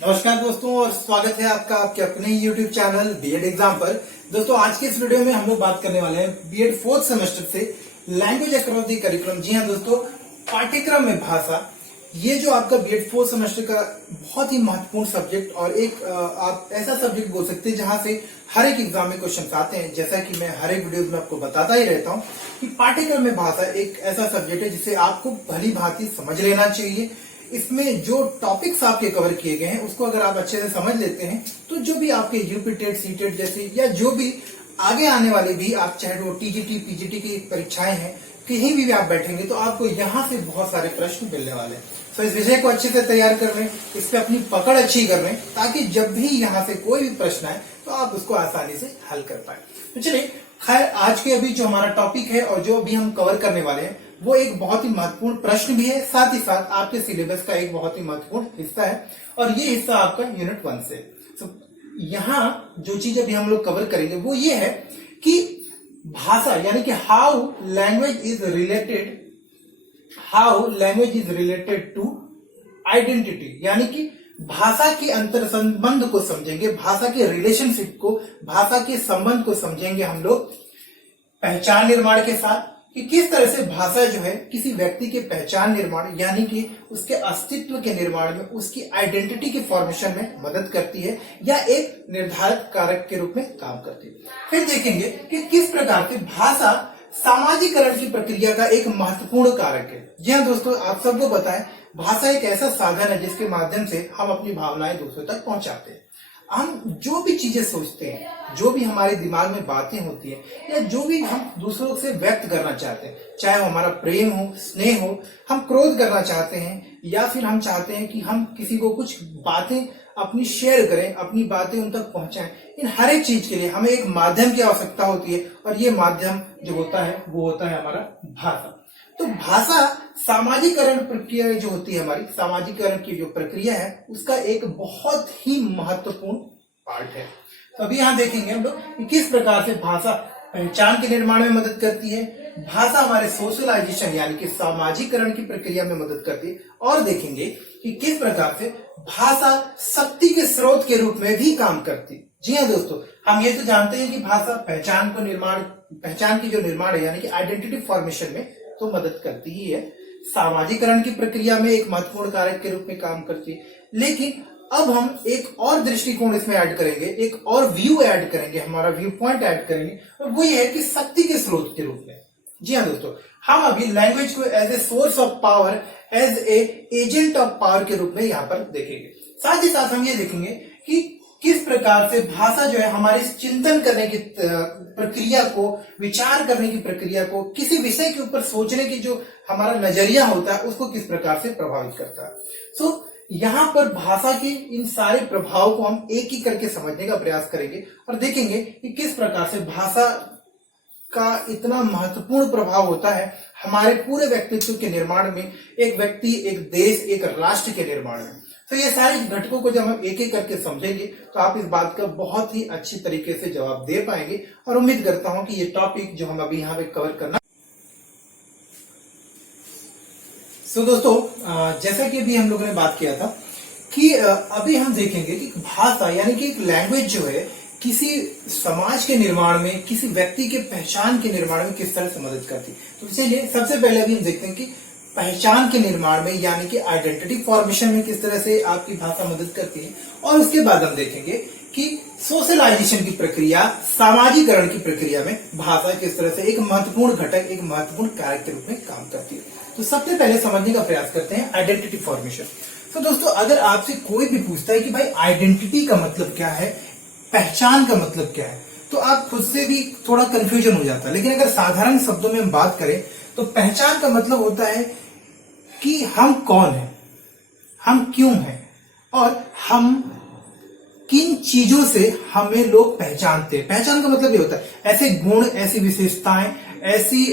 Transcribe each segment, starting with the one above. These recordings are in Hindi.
नमस्कार दोस्तों और स्वागत है आपका आपके अपने YouTube चैनल बीएड एग्जाम पर। दोस्तों आज के इस वीडियो में हम लोग बात करने वाले हैं बीएड फोर्थ सेमेस्टर से लैंग्वेज अक्रॉस दी करिकुलम। जी हाँ दोस्तों, पाठ्यक्रम में भाषा, ये जो आपका बीएड फोर्थ सेमेस्टर का बहुत ही महत्वपूर्ण सब्जेक्ट और एक आप ऐसा सब्जेक्ट बोल सकते हैं जहां से हर एक एग्जाम में क्वेश्चन आते हैं। जैसा कि मैं हर एक वीडियो में आपको बताता ही रहता हूँ कि पाठ्यक्रम में भाषा एक ऐसा सब्जेक्ट है जिसे आपको भली भांति समझ लेना चाहिए। इसमें जो टॉपिक्स आपके कवर किए गए हैं उसको अगर आप अच्छे से समझ लेते हैं तो जो भी आपके यूपी टेट, सी टेट जैसी या जो भी आगे आने वाले भी आप चाहे वो टीजीटी, पीजीटी की परीक्षाएं हैं, कहीं भी आप बैठेंगे तो आपको यहाँ से बहुत सारे प्रश्न मिलने वाले हैं। तो इस विषय को अच्छे से तैयार कर रहे हैं, इस पे अपनी पकड़ अच्छी कर रहे हैं ताकि जब भी यहाँ से कोई भी प्रश्न आए तो आप उसको आसानी से हल कर पाए। तो चलिए, खैर आज के अभी जो हमारा टॉपिक है और जो अभी हम कवर करने वाले हैं वो एक बहुत ही महत्वपूर्ण प्रश्न भी है, साथ ही साथ आपके सिलेबस का एक बहुत ही महत्वपूर्ण हिस्सा है और ये हिस्सा आपका यूनिट 1 से। तो यहाँ जो चीज अभी हम लोग कवर करेंगे वो ये है कि भाषा यानी कि how language is related to identity, यानी कि भाषा के अंतर संबंध को समझेंगे, भाषा के रिलेशनशिप को, भाषा के संबंध को समझेंगे हम लोग पहचान निर्माण के साथ, कि किस तरह से भाषा जो है किसी व्यक्ति के पहचान निर्माण यानी कि उसके अस्तित्व के निर्माण में, उसकी आइडेंटिटी के फॉर्मेशन में मदद करती है या एक निर्धारित कारक के रूप में काम करती है। फिर देखेंगे कि किस प्रकार से भाषा सामाजिकरण की प्रक्रिया का एक महत्वपूर्ण कारक है। जी हाँ दोस्तों, आप सबको पता है भाषा एक ऐसा साधन है जिसके माध्यम से हम अपनी भावनाएं दूसरों तक पहुंचाते हैं। हम जो भी चीजें सोचते हैं, जो भी हमारे दिमाग में बातें होती है या जो भी हम दूसरों से व्यक्त करना चाहते हैं, चाहे वो हमारा प्रेम हो, स्नेह हो, हम क्रोध करना चाहते हैं या फिर हम चाहते हैं कि हम किसी को कुछ बातें अपनी शेयर करें, अपनी बातें उन तक पहुंचाएं, इन हर एक चीज के लिए हमें एक माध्यम की आवश्यकता होती है और ये माध्यम जो होता है वो होता है हमारा भाषा। तो भाषा सामाजिकरण प्रक्रिया जो होती है, हमारी सामाजिकरण की जो प्रक्रिया है उसका एक बहुत ही महत्वपूर्ण पार्ट है। तो अभी यहाँ देखेंगे हम लोग कि किस प्रकार से भाषा पहचान के निर्माण में मदद करती है, भाषा हमारे सोशलाइजेशन यानी कि सामाजिकरण की प्रक्रिया में मदद करती है, और देखेंगे कि किस प्रकार से भाषा शक्ति के स्रोत के रूप में भी काम करती है। जी हाँ दोस्तों, हम ये तो जानते हैं कि भाषा पहचान की जो निर्माण है यानी कि आइडेंटिटी फॉर्मेशन में तो मदद करती ही है, सामाजिकरण की प्रक्रिया में एक महत्वपूर्ण कारक के रूप में काम करती है। लेकिन अब हम एक और दृष्टिकोण इसमें ऐड करेंगे, एक और व्यू ऐड करेंगे, हमारा व्यू पॉइंट ऐड करेंगे और वो ये है कि शक्ति के स्रोत के रूप में। जी हाँ दोस्तों, हम अभी लैंग्वेज को as a source of power, as a agent of power के रूप में यहाँ पर देखेंगे। साथ ही साथ हम ये देखेंगे कि किस प्रकार से भाषा जो है हमारी चिंतन करने की प्रक्रिया को, विचार करने की प्रक्रिया को, किसी विषय के ऊपर सोचने की जो हमारा नजरिया होता है उसको किस प्रकार से प्रभावित करता है। सो यहाँ पर भाषा के इन सारे प्रभाव को हम एक ही करके समझने का प्रयास करेंगे और देखेंगे कि किस प्रकार से भाषा का इतना महत्वपूर्ण प्रभाव होता है हमारे पूरे व्यक्तित्व के निर्माण में, एक व्यक्ति, एक देश, एक राष्ट्र के निर्माण में। तो ये सारे घटकों को जब हम एक एक करके समझेंगे तो आप इस बात का बहुत ही अच्छी तरीके से जवाब दे पाएंगे और उम्मीद करता हूं कि ये टॉपिक जो हम अभी यहाँ पे कवर करना। तो दोस्तों, जैसा कि अभी हम लोगों ने बात किया था कि अभी हम देखेंगे कि भाषा यानी कि एक लैंग्वेज जो है किसी समाज के निर्माण में, किसी व्यक्ति के पहचान के निर्माण में किस तरह से मदद करती है। तो चलिए सबसे पहले अभी हम देखते हैं कि पहचान के निर्माण में यानी कि आइडेंटिटी फॉर्मेशन में किस तरह से आपकी भाषा मदद करती है, और उसके बाद हम देखेंगे कि सोशलाइजेशन की प्रक्रिया, सामाजिकरण की प्रक्रिया में भाषा किस तरह से एक महत्वपूर्ण घटक, एक महत्वपूर्ण कारक के रूप में काम करती है। तो सबसे पहले समझने का प्रयास करते हैं आइडेंटिटी फॉर्मेशन। तो दोस्तों, अगर आपसे कोई भी पूछता है कि भाई आइडेंटिटी का मतलब क्या है, पहचान का मतलब क्या है, तो आप खुद से भी थोड़ा कंफ्यूजन हो जाता है। लेकिन अगर साधारण शब्दों में हम बात करें तो पहचान का मतलब होता है कि हम कौन हैं, हम क्यों हैं और हम किन चीजों से हमें लोग पहचानते हैं। पहचान का मतलब ये होता है ऐसे गुण, ऐसी विशेषताएं, ऐसी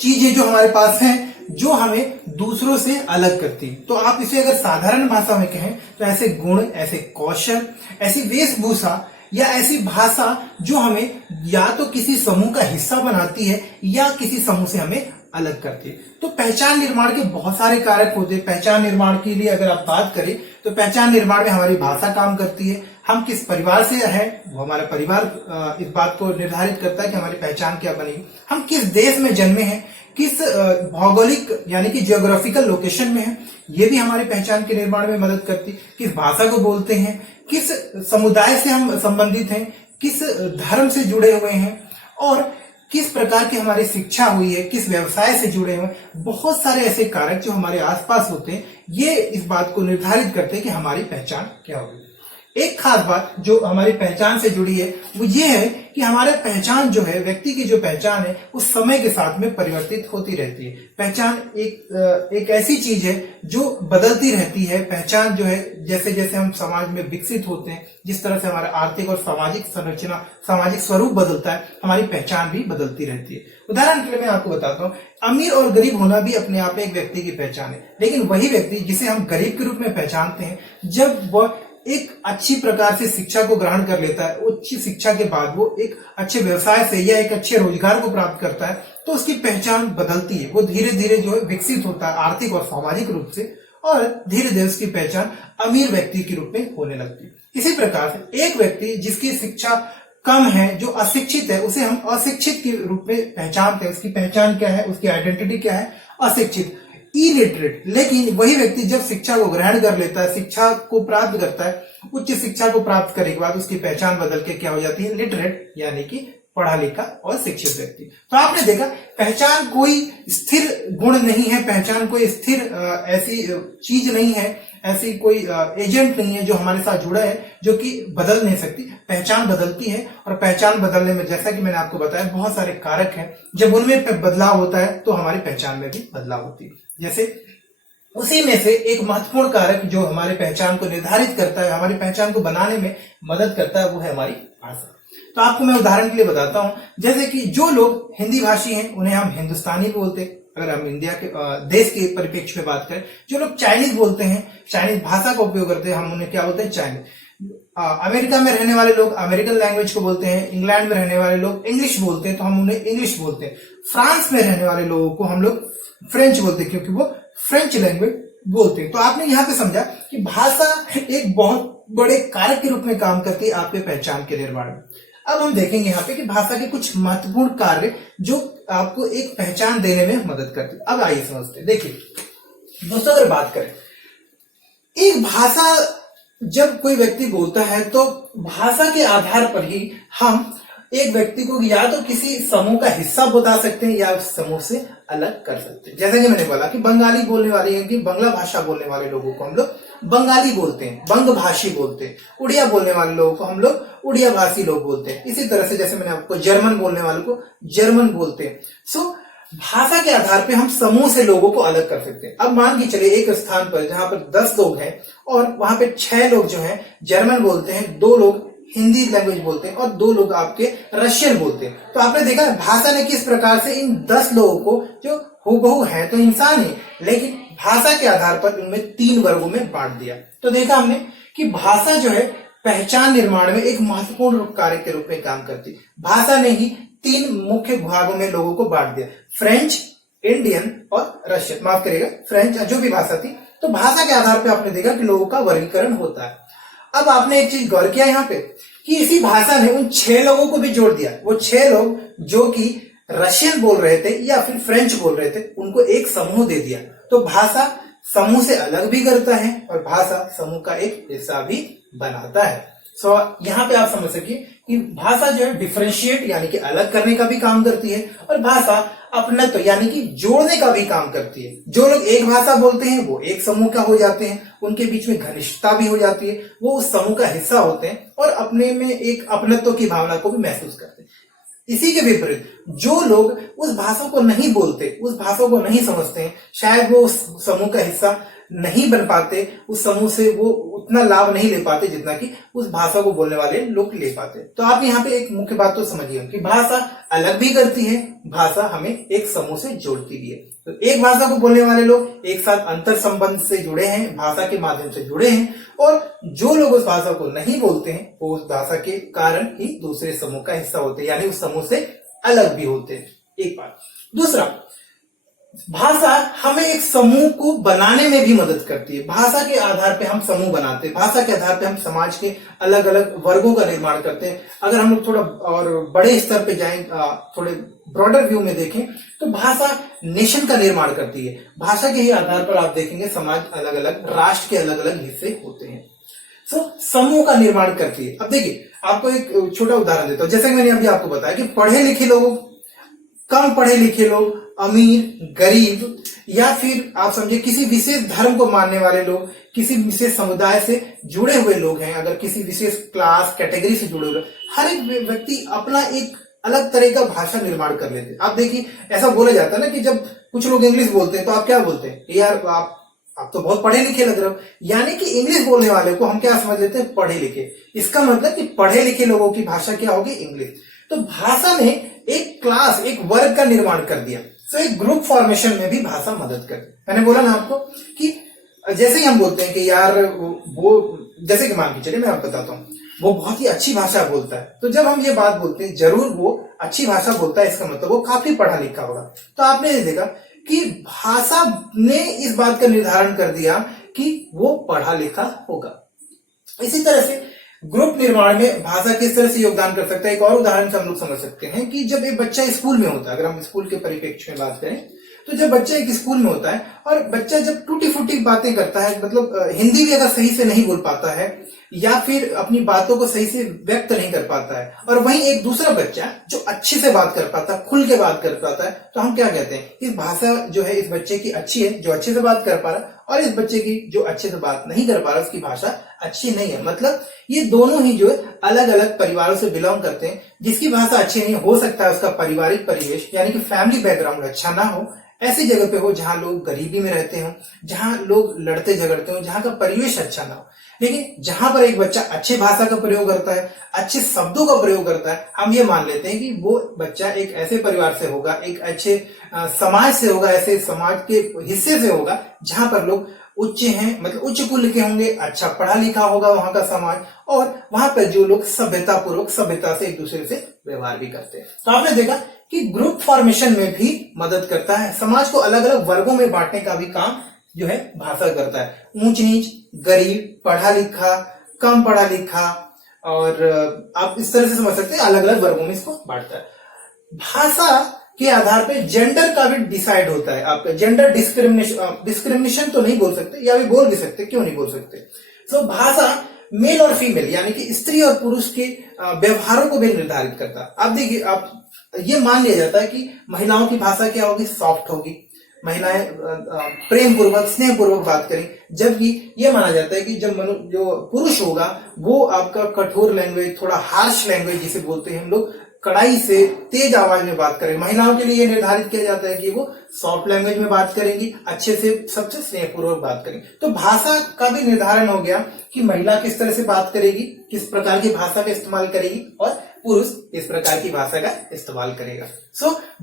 चीजें जो हमारे पास हैं जो हमें दूसरों से अलग करती है। तो आप इसे अगर साधारण भाषा में कहें तो ऐसे गुण, ऐसे कौशल, ऐसी वेशभूषा या ऐसी भाषा जो हमें या तो किसी समूह का हिस्सा बनाती है या किसी समूह से हमें अलग करती है। तो पहचान निर्माण के बहुत सारे कारक होते हैं। पहचान निर्माण के लिए अगर आप बात करें तो पहचान निर्माण में हमारी भाषा काम करती है, हम किस परिवार से है वो हमारा परिवार इस बात को निर्धारित करता है कि हमारी पहचान क्या बनेगी, हम किस देश में जन्मे हैं, किस भौगोलिक यानी कि जियोग्राफिकल लोकेशन में है, ये भी हमारी पहचान के निर्माण में मदद करती है। किस भाषा को बोलते हैं, किस समुदाय से हम संबंधित हैं, किस धर्म से जुड़े हुए हैं और किस प्रकार की हमारी शिक्षा हुई है, किस व्यवसाय से जुड़े हुए हैं। बहुत सारे ऐसे कारक जो हमारे आसपास होते हैं ये इस बात को निर्धारित करते हैं कि हमारी पहचान क्या होगी। एक खास बात जो हमारी पहचान से जुड़ी है वो ये है कि हमारे पहचान जो है, व्यक्ति की जो पहचान है उस समय के साथ में परिवर्तित होती रहती है। पहचान एक ऐसी चीज है जो बदलती रहती है। पहचान जो है जैसे जैसे हम समाज में विकसित होते हैं, जिस तरह से हमारा आर्थिक और सामाजिक संरचना, सामाजिक स्वरूप बदलता है, हमारी पहचान भी बदलती रहती है। उदाहरण के लिए मैं आपको बताता हूँ, अमीर और गरीब होना भी अपने आप में एक व्यक्ति की पहचान है, लेकिन वही व्यक्ति जिसे हम गरीब के रूप में पहचानते हैं, जब वह एक अच्छी प्रकार से शिक्षा को ग्रहण कर लेता है, उच्च शिक्षा के बाद वो एक अच्छे व्यवसाय से या एक अच्छे रोजगार को प्राप्त करता है, तो उसकी पहचान बदलती है। वो धीरे धीरे जो है विकसित होता है आर्थिक और सामाजिक रूप से, और धीरे धीरे उसकी पहचान अमीर व्यक्ति के रूप में होने लगती है। इसी प्रकार से एक व्यक्ति जिसकी शिक्षा कम है, जो अशिक्षित है, उसे हम अशिक्षित के रूप में पहचानते हैं। उसकी पहचान क्या है, उसकी आइडेंटिटी क्या है, अशिक्षित, इलिटरेट। लेकिन वही व्यक्ति जब शिक्षा को ग्रहण कर लेता है, शिक्षा को प्राप्त करता है, उच्च शिक्षा को प्राप्त करने के बाद उसकी पहचान बदल के क्या हो जाती है, लिटरेट, यानी कि पढ़ा लिखा और शिक्षित व्यक्ति। तो आपने देखा पहचान कोई स्थिर गुण नहीं है, पहचान कोई स्थिर ऐसी चीज नहीं है, ऐसी कोई एजेंट नहीं है जो हमारे साथ जुड़ा है, जो कि बदल नहीं सकती। पहचान बदलती है, और पहचान बदलने में जैसा कि मैंने आपको बताया बहुत सारे कारक हैं। जब उनमें बदलाव होता है तो हमारी पहचान में भी बदलाव होती है। जैसे उसी में से एक महत्वपूर्ण कारक जो हमारे पहचान को निर्धारित करता है, हमारी पहचान को बनाने में मदद करता है, वो है हमारी भाषा। तो आपको मैं उदाहरण के लिए बताता हूं, जैसे कि जो लोग हिंदी भाषी हैं उन्हें हम हिंदुस्तानी बोलते हैं। अगर हम इंडिया के देश के परिप्रेक्ष्य में बात करें, जो लोग चाइनीज बोलते हैं, चाइनीज भाषा का उपयोग करते हैं, हम उन्हें क्या बोलते हैं, चाइनीज। अमेरिका में रहने वाले लोग अमेरिकन लैंग्वेज को बोलते हैं, इंग्लैंड में रहने वाले लोग इंग्लिश बोलते हैं, तो हम उन्हें इंग्लिश बोलते हैं। फ्रांस में रहने वाले लोगों को हम लोग फ्रेंच बोलते हैं, क्योंकि वो फ्रेंच लैंग्वेज बोलते हैं। तो आपने यहाँ पे समझा कि भाषा एक बहुत बड़े कारक के रूप में काम करती है आपके पहचान के निर्माण में। अब हम देखेंगे यहाँ पे कि भाषा के कुछ महत्वपूर्ण कार्य जो आपको एक पहचान देने में मदद करती है। अब आइए समझते हैं। देखिए दोस्तों, अगर बात करें, एक भाषा जब कोई व्यक्ति बोलता है तो भाषा के आधार पर ही हम एक व्यक्ति को या तो किसी समूह का हिस्सा बता सकते हैं या उस समूह से अलग कर सकते हैं। जैसे कि मैंने बोला कि बंगाली बोलने वाले हैं, कि बांग्ला भाषा बोलने वाले लोगों को हम लोग बंगाली बोलते हैं, बंग भाषी बोलते हैं। उड़िया बोलने वाले लोगों को हम लोग उड़िया भाषी लोग बोलते हैं। इसी तरह से जैसे मैंने आपको जर्मन बोलने वालों को जर्मन बोलते हैं। सो भाषा के आधार पे हम समूह से लोगों को अलग कर सकते हैं। अब मान के चलिए एक स्थान पर जहां पर 10 लोग हैं और वहां पे 6 लोग जो हैं जर्मन बोलते हैं, 2 लोग हिंदी लैंग्वेज बोलते हैं और 2 लोग आपके रशियन बोलते हैं। तो आपने देखा भाषा ने किस प्रकार से इन 10 लोगों को, जो हूबहू है तो इंसान है, लेकिन भाषा के आधार पर उनमें 3 वर्गों में बांट दिया। तो देखा हमने कि भाषा जो है पहचान निर्माण में एक महत्वपूर्ण कार्य के रूप में काम करती है। भाषा ने ही 3 मुख्य भागों में लोगों को बांट दिया, फ्रेंच, इंडियन और रशियन, माफ करिएगा फ्रेंच, जो भी भाषा थी। तो भाषा के आधार पर आपने देखा कि लोगों का वर्गीकरण होता है। अब आपने एक चीज गौर किया यहाँ पे कि इसी भाषा ने उन 6 लोगों को भी जोड़ दिया। वो 6 लोग जो कि रशियन बोल रहे थे या फिर फ्रेंच बोल रहे थे, उनको एक समूह दे दिया। तो भाषा समूह से अलग भी करता है और भाषा समूह का एक हिस्सा भी बनाता है। सो यहाँ पे आप समझ सकिए कि भाषा जो है डिफरेंशिएट यानी कि अलग करने का भी काम करती है, और भाषा अपनत्व यानी कि जोड़ने का भी काम करती है। जो लोग एक भाषा बोलते हैं वो एक समूह का हो जाते हैं, उनके बीच में घनिष्ठता भी हो जाती है, वो उस समूह का हिस्सा होते हैं और अपने में एक अपनत्व की भावना को भी महसूस करते हैं। इसी के विपरीत जो लोग उस भाषा को नहीं बोलते, उस भाषा को नहीं समझते हैं, शायद वो उस समूह का हिस्सा नहीं बन पाते, उस समूह से वो उतना लाभ नहीं ले पाते जितना कि उस भाषा को बोलने वाले लोग ले पाते। तो आप यहाँ पे एक मुख्य बात तो समझिए कि भाषा अलग भी करती है, भाषा हमें एक समूह से जोड़ती भी है। तो एक भाषा को बोलने वाले लोग एक साथ अंतर संबंध से जुड़े हैं, भाषा के माध्यम से जुड़े हैं, और जो लोग उस भाषा को नहीं बोलते हैं वो उस भाषा के कारण ही दूसरे समूह का हिस्सा होते हैं, यानी उस समूह से अलग भी होते हैं। एक बात। दूसरा, भाषा हमें एक समूह को बनाने में भी मदद करती है। भाषा के आधार पे हम समूह बनाते हैं, भाषा के आधार पे हम समाज के अलग अलग वर्गों का निर्माण करते हैं। अगर हम लोग थोड़ा और बड़े स्तर पे जाएं, थोड़े ब्रॉडर व्यू में देखें, तो भाषा नेशन का निर्माण करती है। भाषा के ही आधार पर आप देखेंगे समाज अलग अलग, राष्ट्र के अलग अलग हिस्से होते हैं। समूह का निर्माण करती है। अब देखिए, आपको एक छोटा उदाहरण देता हूं। जैसे मैंने अभी आपको बताया कि पढ़े लिखे लोग, कम पढ़े लिखे लोग, अमीर, गरीब, या फिर आप समझे किसी विशेष धर्म को मानने वाले लोग, किसी विशेष समुदाय से जुड़े हुए लोग हैं, अगर किसी विशेष क्लास कैटेगरी से जुड़े हुए, हर एक व्यक्ति अपना एक अलग तरह का भाषा निर्माण कर लेते हैं। आप देखिए, ऐसा बोला जाता है ना कि जब कुछ लोग इंग्लिश बोलते हैं तो आप क्या बोलते हैं, यार आप तो बहुत पढ़े लिखे लग रहे हो। यानी कि इंग्लिश बोलने वाले को हम क्या समझ लेते हैं, पढ़े लिखे। इसका मतलब कि पढ़े लिखे लोगों की भाषा क्या होगी, इंग्लिश। तो भाषा ने एक क्लास, एक वर्ग का निर्माण कर दिया। तो एक ग्रुप फॉर्मेशन में भी भाषा मदद करती है। मैंने बोला ना आपको कि जैसे ही हम बोलते हैं कि यार वो जैसे कि मान के चलिए, मैं आपको बताता हूँ, वो बहुत ही अच्छी भाषा बोलता है। तो जब हम ये बात बोलते हैं, जरूर वो अच्छी भाषा बोलता है, इसका मतलब वो काफी पढ़ा लिखा होगा। तो आपने ये देखा कि भाषा ने इस बात का निर्धारण कर दिया कि वो पढ़ा लिखा होगा। इसी तरह से ग्रुप निर्माण में भाषा किस तरह से योगदान कर सकता है, एक और उदाहरण से हम लोग समझ सकते हैं कि जब एक बच्चा स्कूल में होता है, अगर हम स्कूल के परिप्रेक्ष्य में बात करें, तो जब बच्चा एक स्कूल में होता है और बच्चा जब टूटी फूटी बातें करता है, मतलब हिंदी भी अगर सही से नहीं बोल पाता है या फिर अपनी बातों को सही से व्यक्त नहीं कर पाता है, और वहीं एक दूसरा बच्चा जो अच्छे से बात कर पाता है, खुल के बात कर पाता है, तो हम क्या कहते हैं, इस भाषा जो है इस बच्चे की अच्छी है, जो अच्छे से बात कर पा रहा है, और इस बच्चे की जो अच्छे से बात नहीं कर पा रहा, उसकी भाषा अच्छी नहीं है। मतलब ये दोनों ही जो अलग अलग परिवारों से बिलोंग करते हैं। जिसकी भाषा अच्छी नहीं हो सकता है उसका पारिवारिक परिवेश यानी कि फैमिली बैकग्राउंड अच्छा ना हो, ऐसी जगह पे हो जहां लोग गरीबी में रहते हो, जहां लोग लड़ते झगड़ते हो, जहां का परिवेश अच्छा ना हो। लेकिन जहां पर एक बच्चा अच्छी भाषा का प्रयोग करता है, अच्छे शब्दों का प्रयोग करता है, हम ये मान लेते हैं कि वो बच्चा एक ऐसे परिवार से होगा, एक अच्छे समाज से होगा, ऐसे समाज के हिस्से से होगा जहां पर लोग उच्च हैं, मतलब उच्च कुल के होंगे, अच्छा पढ़ा लिखा होगा वहां का समाज, और वहां पर जो लोग सभ्यता पूर्वक, सभ्यता से एक दूसरे से व्यवहार भी करते हैं। तो आपने देखा कि ग्रुप फॉर्मेशन में भी मदद करता है, समाज को अलग अलग वर्गों में बांटने का भी काम जो है भाषा करता है। ऊंच नीच, गरीब, पढ़ा लिखा, कम पढ़ा लिखा, और आप इस तरह से समझ सकते हैं अलग अलग वर्गों में इसको बांटता है। भाषा के आधार पे जेंडर का भी डिसाइड होता है। आपका जेंडर डिस्क्रिमिनेशन तो नहीं बोल सकते, या भी बोल भी सकते, क्यों नहीं बोल सकते। तो भाषा मेल और फीमेल यानी कि स्त्री और पुरुष के व्यवहारों को भी निर्धारित करता है। आप देखिए, आप ये मान लिया जाता है कि महिलाओं की भाषा क्या होगी, सॉफ्ट होगी, महिलाएं प्रेम पूर्वक, स्नेह पूर्वक बात करें, जबकि ये माना जाता है कि जब जो पुरुष होगा वो आपका कठोर लैंग्वेज, थोड़ा हार्श लैंग्वेज जिसे बोलते हैं हम लोग, कड़ाई से तेज आवाज में बात करें। महिलाओं के लिए निर्धारित किया जाता है कि वो सॉफ्ट लैंग्वेज में बात करेंगी, अच्छे से सबसे स्नेहपूर्वक बात करेंगी। तो भाषा का भी निर्धारण हो गया कि महिला किस तरह से बात करेगी, किस प्रकार की भाषा का इस्तेमाल करेगी, और पुरुष इस प्रकार की भाषा का इस्तेमाल करेगा।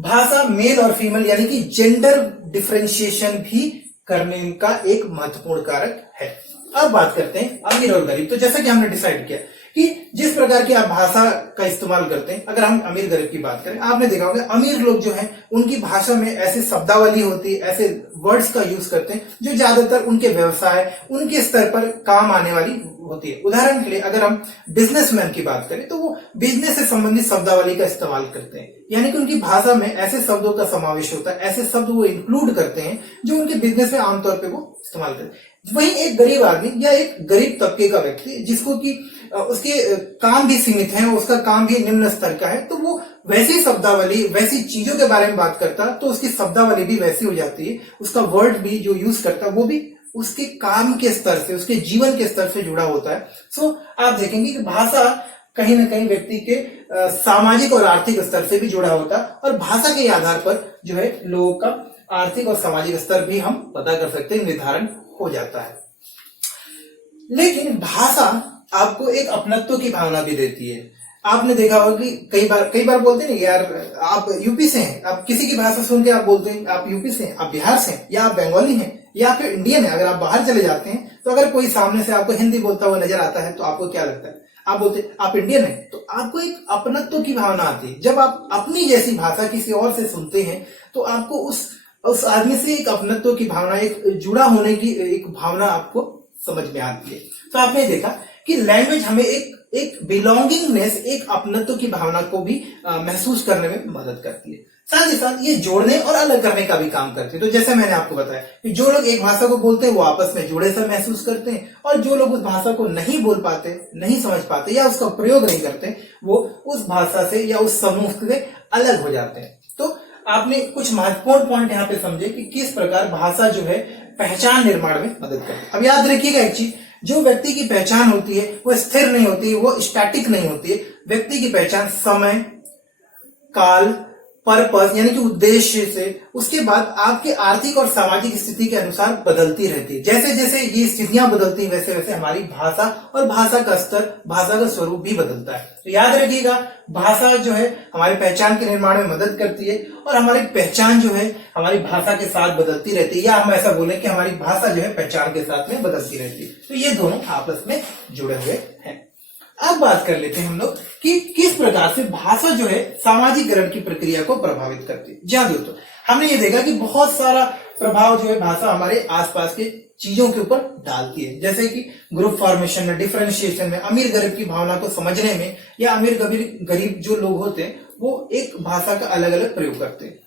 भाषा मेल और फीमेल यानी कि जेंडर डिफरेंशिएशन भी करने का एक महत्वपूर्ण कारक है। अब बात करते हैं अमीर और गरीब। तो जैसा कि हमने डिसाइड किया कि जिस प्रकार की आप भाषा का इस्तेमाल करते हैं, अगर हम अमीर गरीब की बात करें, आपने देखा होगा अमीर लोग जो हैं उनकी भाषा में ऐसे शब्दावली होती है, ऐसे वर्ड्स का यूज करते हैं जो ज्यादातर उनके व्यवसाय, उनके स्तर पर काम आने वाली होती है। उदाहरण के लिए अगर हम बिजनेसमैन की बात करें तो वो बिजनेस से संबंधित शब्दावली का इस्तेमाल करते हैं, यानी कि उनकी भाषा में ऐसे शब्दों का समावेश होता है, ऐसे शब्द वो इंक्लूड करते हैं जो उनके बिजनेस में आमतौर पर वो इस्तेमाल करते हैं। वहीं एक गरीब आदमी या एक गरीब तबके का व्यक्ति जिसको कि उसके काम भी सीमित है, उसका काम भी निम्न स्तर का है, तो वो वैसी शब्दावली, वैसी चीजों के बारे में बात करता तो उसकी शब्दावली भी वैसी हो जाती है, उसका वर्ड भी जो यूज करता वो भी उसके काम के स्तर से, उसके जीवन के स्तर से जुड़ा होता है। आप देखेंगे कि भाषा कहीं ना कहीं व्यक्ति के सामाजिक और आर्थिक स्तर से भी जुड़ा होता है, और भाषा के आधार पर जो है लोगों का आर्थिक और सामाजिक स्तर भी हम पता कर सकते हैं, निर्धारण हो जाता है। लेकिन भाषा आपको एक अपनत्व की भावना भी देती है। आपने देखा होगा कि कई बार बोलते हैं यार आप यूपी से हैं, आप किसी की भाषा सुन के आप बोलते हैं आप यूपी से हैं, आप बिहार से हैं, या आप बंगाली हैं, या फिर इंडियन है। अगर आप बाहर चले जाते हैं तो अगर कोई सामने से आपको हिंदी बोलता हुआ नजर आता है तो आपको क्या लगता है, आप बोलते आप इंडियन हैं, तो आपको एक अपनत्व की भावना आती है। जब आप अपनी जैसी भाषा किसी और से सुनते हैं तो आपको उस उस आदमी से एक अपनत्व की भावना, एक जुड़ा होने की एक भावना आपको समझ में आती है। तो आपने देखा कि लैंग्वेज हमें एक बिलोंगिंगनेस, एक अपनत्व की भावना को भी महसूस करने में मदद करती है। साथ ही साथ ये जोड़ने और अलग करने का भी काम करती है। तो जैसे मैंने आपको बताया कि जो लोग एक भाषा को बोलते हैं वो आपस में जुड़े सा महसूस करते हैं, और जो लोग उस भाषा को नहीं बोल पाते, नहीं समझ पाते या उसका प्रयोग नहीं करते, वो उस भाषा से या उस समूह से अलग हो जाते हैं। तो आपने कुछ महत्वपूर्ण पॉइंट यहाँ पे समझे कि किस प्रकार भाषा जो है पहचान निर्माण में मदद करती है। अब याद रखिएगा एक चीज, जो व्यक्ति की पहचान होती है वो स्थिर नहीं होती है, वो स्टैटिक नहीं होती है। व्यक्ति की पहचान समय, काल, पर्पस यानी कि उद्देश्य से, उसके बाद आपके आर्थिक और सामाजिक स्थिति के अनुसार बदलती रहती है। जैसे जैसे ये स्थितियां बदलती हैं वैसे वैसे हमारी भाषा और भाषा का स्तर, भाषा का स्वरूप भी बदलता है। तो याद रखिएगा, भाषा जो है हमारी पहचान के निर्माण में मदद करती है, और हमारी पहचान जो है हमारी भाषा के साथ बदलती रहती है, या हम ऐसा बोलें कि हमारी भाषा जो है पहचान के साथ में बदलती रहती है। तो ये दोनों आपस में जुड़े हुए हैं। अब बात कर लेते हैं हम लोग कि किस प्रकार से भाषा जो है सामाजिकरण की प्रक्रिया को प्रभावित करती है। जी हाँ दोस्तों, हमने ये देखा कि बहुत सारा प्रभाव जो है भाषा हमारे आसपास के चीजों के ऊपर डालती है, जैसे कि ग्रुप फॉर्मेशन में, डिफरेंशिएशन में, अमीर गरीब की भावना को समझने में, या अमीर गरीब जो लोग होते हैं वो एक भाषा का अलग अलग प्रयोग करते हैं।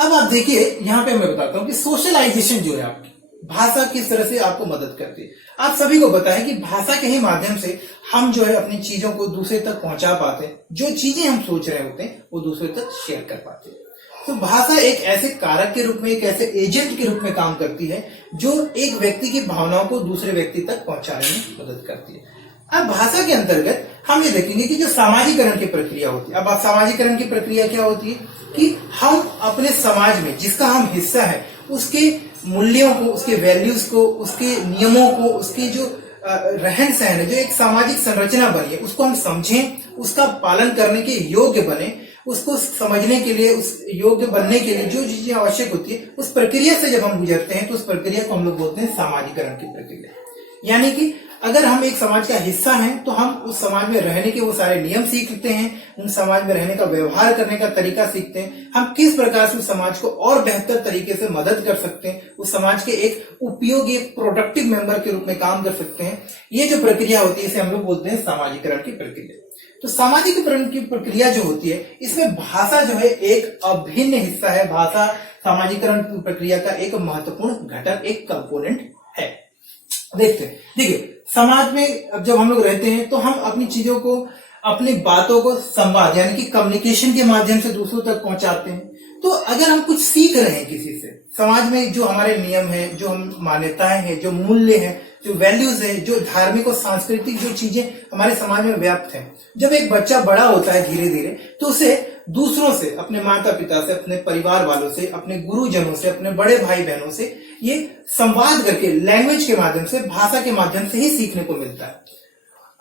अब आप देखिए, यहाँ पे मैं बताता हूँ कि सोशलाइजेशन जो है आपकी भाषा किस तरह से आपको मदद करती है। आप सभी को पता है कि भाषा के ही माध्यम से हम जो है अपनी चीजों को दूसरे तक पहुंचा पाते हैं, जो चीजें हम सोच रहे होते हैं वो दूसरे तक शेयर कर पाते हैं। तो भाषा एक ऐसे कारक के रूप में, एक ऐसे एजेंट के रूप में काम करती है जो एक व्यक्ति की भावनाओं को दूसरे व्यक्ति तक पहुंचाने में मदद करती है। अब भाषा के अंतर्गत हम ये देखेंगे कि जो सामाजिकरण की प्रक्रिया होती है। अब सामाजिकरण की प्रक्रिया क्या होती है कि हम अपने समाज में जिसका हम हिस्सा है उसके मूल्यों को, उसके वैल्यूज को, उसके नियमों को, उसकी जो रहन सहन है, जो एक सामाजिक संरचना बनी है, उसको हम समझें, उसका पालन करने के योग्य बने, उसको समझने के लिए, उस योग्य बनने के लिए जो चीजें आवश्यक होती है, उस प्रक्रिया से जब हम गुजरते हैं तो उस प्रक्रिया को हम लोग बोलते हैं सामाजिकरण की प्रक्रिया। यानी कि अगर हम एक समाज का हिस्सा हैं तो हम उस समाज में रहने के वो सारे नियम सीखते हैं, उन समाज में रहने का व्यवहार करने का तरीका सीखते हैं, हम किस प्रकार से उस समाज को और बेहतर तरीके से मदद कर सकते हैं, उस समाज के एक उपयोगी, एक प्रोडक्टिव मेंबर के रूप में काम कर सकते हैं। ये जो प्रक्रिया होती है इसे हम लोग बोलते हैं सामाजिकरण की प्रक्रिया। तो सामाजिकरण की प्रक्रिया जो होती है इसमें भाषा जो है एक अभिन्न हिस्सा है। भाषा सामाजिकरण की प्रक्रिया का एक महत्वपूर्ण घटक, एक कंपोनेंट है। देखते हैं, देखिए समाज में अब जब हम लोग रहते हैं तो हम अपनी चीजों को, अपनी बातों को संवाद यानी कि कम्युनिकेशन के माध्यम से दूसरों तक पहुंचाते हैं। तो अगर हम कुछ सीख रहे हैं किसी से, समाज में जो हमारे नियम है, जो हम मान्यताएं हैं, जो मूल्य हैं, जो वैल्यूज है, जो धार्मिक और सांस्कृतिक जो चीजें हमारे समाज में व्याप्त हैं, जब एक बच्चा बड़ा होता है धीरे धीरे तो उसे दूसरों से, अपने माता पिता से, अपने परिवार वालों से, अपने गुरुजनों से, अपने बड़े भाई बहनों से ये संवाद करके, लैंग्वेज के माध्यम से, भाषा के माध्यम से ही सीखने को मिलता है।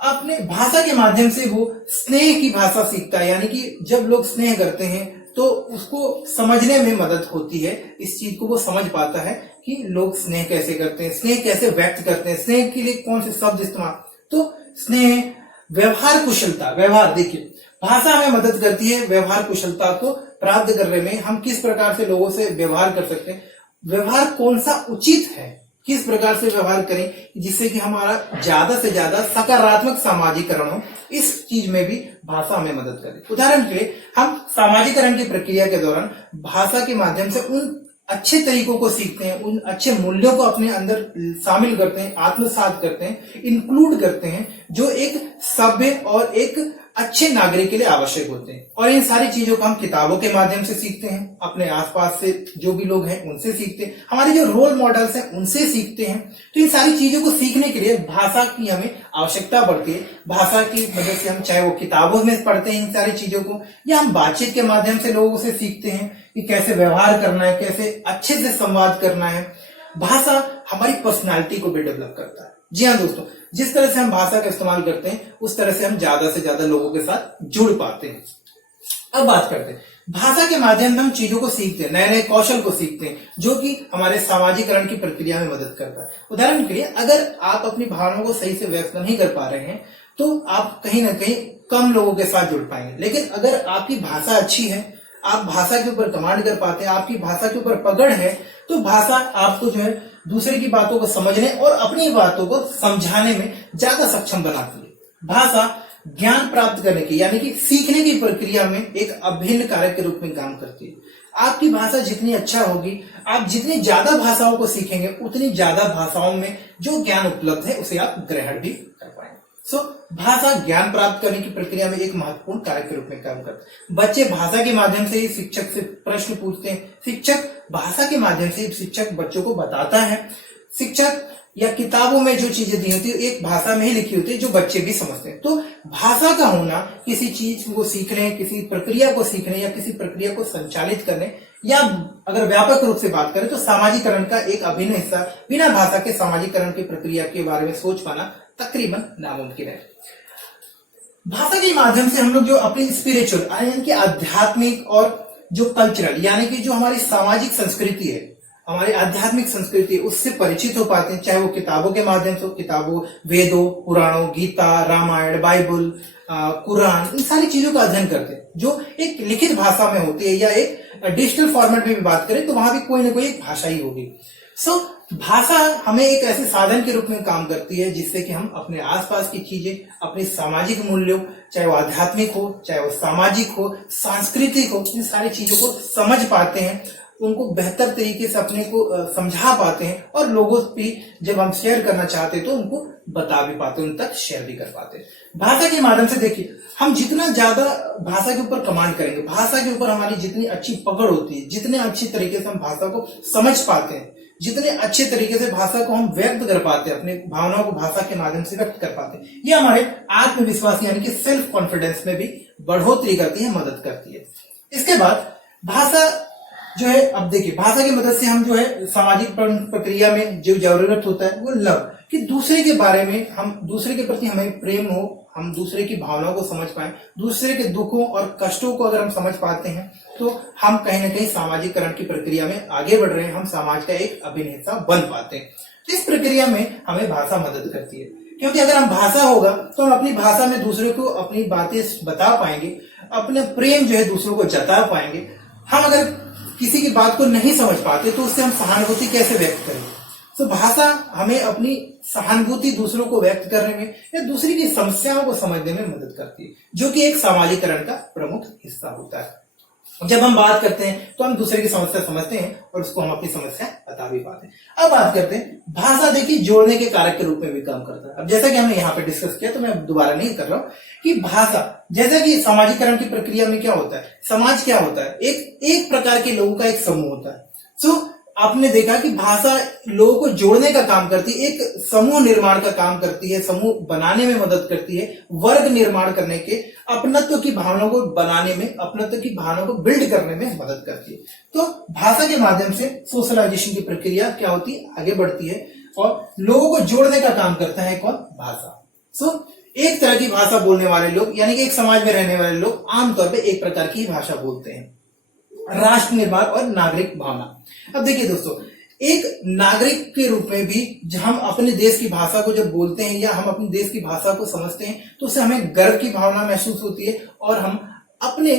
अपने भाषा के माध्यम से वो स्नेह की भाषा सीखता है, यानी कि जब लोग स्नेह करते हैं तो उसको समझने में मदद होती है। इस चीज को वो समझ पाता है कि लोग स्नेह कैसे करते हैं, स्नेह कैसे व्यक्त करते हैं, स्नेह के लिए कौन से शब्द इस्तेमाल। तो स्नेह, व्यवहार कुशलता, व्यवहार, देखिए भाषा हमें मदद करती है व्यवहार कुशलता को प्राप्त करने में। हम किस प्रकार से लोगों से व्यवहार कर सकते हैं, व्यवहार कौन सा उचित है, किस प्रकार से व्यवहार करें जिससे कि हमारा ज्यादा से ज्यादा सकारात्मक सामाजिकरण हो, इस चीज में भी भाषा हमें मदद करे। उदाहरण के लिए हम सामाजिकरण की प्रक्रिया के दौरान भाषा के माध्यम से उन अच्छे तरीकों को सीखते हैं, उन अच्छे मूल्यों को अपने अंदर शामिल करते हैं, आत्मसात करते हैं, इंक्लूड करते हैं, जो एक सभ्य और एक अच्छे नागरिक के लिए आवश्यक होते हैं। और इन सारी चीजों को हम किताबों के माध्यम से सीखते हैं, अपने आसपास से जो भी लोग हैं उनसे सीखते हैं, हमारे जो रोल मॉडल्स हैं उनसे सीखते हैं। तो इन सारी चीजों को सीखने के लिए भाषा की हमें आवश्यकता पड़ती है। भाषा की मदद से हम चाहे वो किताबों में पढ़ते हैं इन सारी चीजों को, या हम बातचीत के माध्यम से लोगों से सीखते हैं कि कैसे व्यवहार करना है, कैसे अच्छे से संवाद करना है। भाषा हमारी पर्सनालिटी को भी डेवलप करता है। जी हाँ दोस्तों, जिस तरह से हम भाषा का इस्तेमाल करते हैं उस तरह से हम ज्यादा से ज्यादा लोगों के साथ जुड़ पाते हैं। अब बात करते हैं भाषा के माध्यम से हम चीजों को सीखते हैं, नए नए कौशल को सीखते हैं, जो कि हमारे सामाजिकरण की प्रक्रिया में मदद करता है। उदाहरण के लिए अगर आप अपनी भावनाओं को सही से व्यक्त नहीं कर पा रहे हैं तो आप कहीं ना कहीं कम लोगों के साथ जुड़ पाएंगे। लेकिन अगर आपकी भाषा अच्छी है, आप भाषा के ऊपर कमांड कर पाते हैं, आपकी भाषा के ऊपर पकड़ है, तो भाषा आपको जो है दूसरे की बातों को समझने और अपनी बातों को समझाने में ज्यादा सक्षम बनाती है। भाषा ज्ञान प्राप्त करने की यानी कि सीखने की प्रक्रिया में एक अभिन्न कारक के रूप में काम करती है। आपकी भाषा जितनी अच्छा होगी, आप जितनी ज्यादा भाषाओं को सीखेंगे, उतनी ज्यादा भाषाओं में जो ज्ञान उपलब्ध है उसे आप ग्रहण भी कर पाएंगे। भाषा ज्ञान प्राप्त करने की प्रक्रिया में एक महत्वपूर्ण कारक के रूप में काम करता है। बच्चे भाषा के माध्यम से ही शिक्षक से प्रश्न पूछते हैं, शिक्षक भाषा के माध्यम से शिक्षक बच्चों को बताता है। शिक्षक या किताबों में जो चीजें दी होती है एक भाषा में ही लिखी होती है जो बच्चे भी समझते हैं। तो भाषा का होना किसी चीज को सीखने, किसी प्रक्रिया को सीखने या किसी प्रक्रिया को संचालित करने, या अगर व्यापक रूप से बात करें तो सामाजिकरण का एक अभिन्न हिस्सा। बिना भाषा के सामाजिकरण की प्रक्रिया के बारे में सोच पाना तकरीबन नामुमकिन है। भाषा के माध्यम से हम लोग जो अपनी स्पिरिचुअल यानी कि आध्यात्मिक और जो कल्चरल यानी कि जो हमारी सामाजिक संस्कृति है, हमारी आध्यात्मिक संस्कृति, उससे परिचित हो पाते हैं, चाहे वो किताबों के माध्यम से, किताबों, वेदों, पुराणों, गीता, रामायण, बाइबल, कुरान, इन सारी चीजों का अध्ययन करते हैं जो एक लिखित भाषा में होती है, या एक डिजिटल फॉर्मेट में भी बात करें तो वहां भी कोई ना कोई एक भाषा ही होगी। भाषा हमें एक ऐसे साधन के रूप में काम करती है जिससे कि हम अपने आसपास की चीजें, अपने सामाजिक मूल्यों, चाहे वो आध्यात्मिक हो, चाहे वो सामाजिक हो, सांस्कृतिक हो, इन सारी चीजों को समझ पाते हैं, उनको बेहतर तरीके से अपने को समझा पाते हैं, और लोगों भी जब हम शेयर करना चाहते हैं तो उनको बता भी पाते हैं, उन तक शेयर भी कर पाते हैं। भाषा के माध्यम से देखिए, हम जितना ज्यादा भाषा के ऊपर कमांड करेंगे, भाषा के ऊपर हमारी जितनी अच्छी पकड़ होती है, जितने अच्छी तरीके से हम भाषा को समझ पाते हैं, जितने अच्छे तरीके से भाषा को हम व्यक्त कर पाते हैं, अपने भावनाओं को भाषा के माध्यम से व्यक्त कर पाते हैं, ये हमारे आत्मविश्वास यानी कि सेल्फ कॉन्फिडेंस में भी बढ़ोतरी करती है, मदद करती है। इसके बाद भाषा जो है, अब देखिए, भाषा की मदद से हम जो है सामाजिक प्रक्रिया में जो जरूरत होता है वो लव, कि दूसरे के बारे में, हम दूसरे के प्रति हमें प्रेम हो, हम दूसरे की भावनाओं को समझ पाए, दूसरे के दुखों और कष्टों को अगर हम समझ पाते हैं तो हम कहीं ना कहीं सामाजिकरण की प्रक्रिया में आगे बढ़ रहे हैं, हम समाज का एक अभिन्न हिस्सा बन पाते हैं। तो इस प्रक्रिया में हमें भाषा मदद करती है, क्योंकि अगर हम भाषा होगा तो हम अपनी भाषा में दूसरे को अपनी बातें बता पाएंगे, अपने प्रेम जो है दूसरों को जता पाएंगे। हम अगर किसी की बात को नहीं समझ पाते तो उससे हम सहानुभूति कैसे व्यक्त करें? तो भाषा हमें अपनी सहानुभूति दूसरों को व्यक्त करने में या दूसरी की समस्याओं को समझने में मदद करती है, जो कि एक सामाजिकरण का प्रमुख हिस्सा होता है। जब हम बात करते हैं तो हम दूसरे की समस्या समझते हैं और उसको हम अपनी समस्या बता भी पाते हैं। अब बात करते हैं, भाषा देखिए जोड़ने के कारक के रूप में भी काम करता है। अब जैसा कि हमने यहाँ पे डिस्कस किया, तो मैं दोबारा नहीं कर रहा हूँ कि भाषा, जैसा कि सामाजिकरण की प्रक्रिया में क्या होता है, समाज क्या होता है, एक प्रकार के लोगों का एक समूह होता है। आपने देखा कि भाषा लोगों को जोड़ने का काम करती है, एक समूह निर्माण का काम करती है, समूह बनाने में मदद करती है, वर्ग निर्माण करने के, अपनत्व की भावनाओं को बनाने में, अपनत्व की भावनाओं को बिल्ड करने में मदद करती है। तो भाषा के माध्यम से सोशलाइजेशन की प्रक्रिया क्या होती है, आगे बढ़ती है, और लोगों को जोड़ने का काम करता है कौन? भाषा। एक तरह की भाषा बोलने वाले लोग, यानी कि एक समाज में रहने वाले लोग आमतौर पर एक प्रकार की भाषा बोलते हैं। राष्ट्र निर्माण और नागरिक भावना। अब देखिए दोस्तों, एक नागरिक के रूप में भी हम अपने देश की भाषा को जब बोलते हैं या हम अपने देश की भाषा को समझते हैं तो उससे हमें गर्व की भावना महसूस होती है, और हम अपने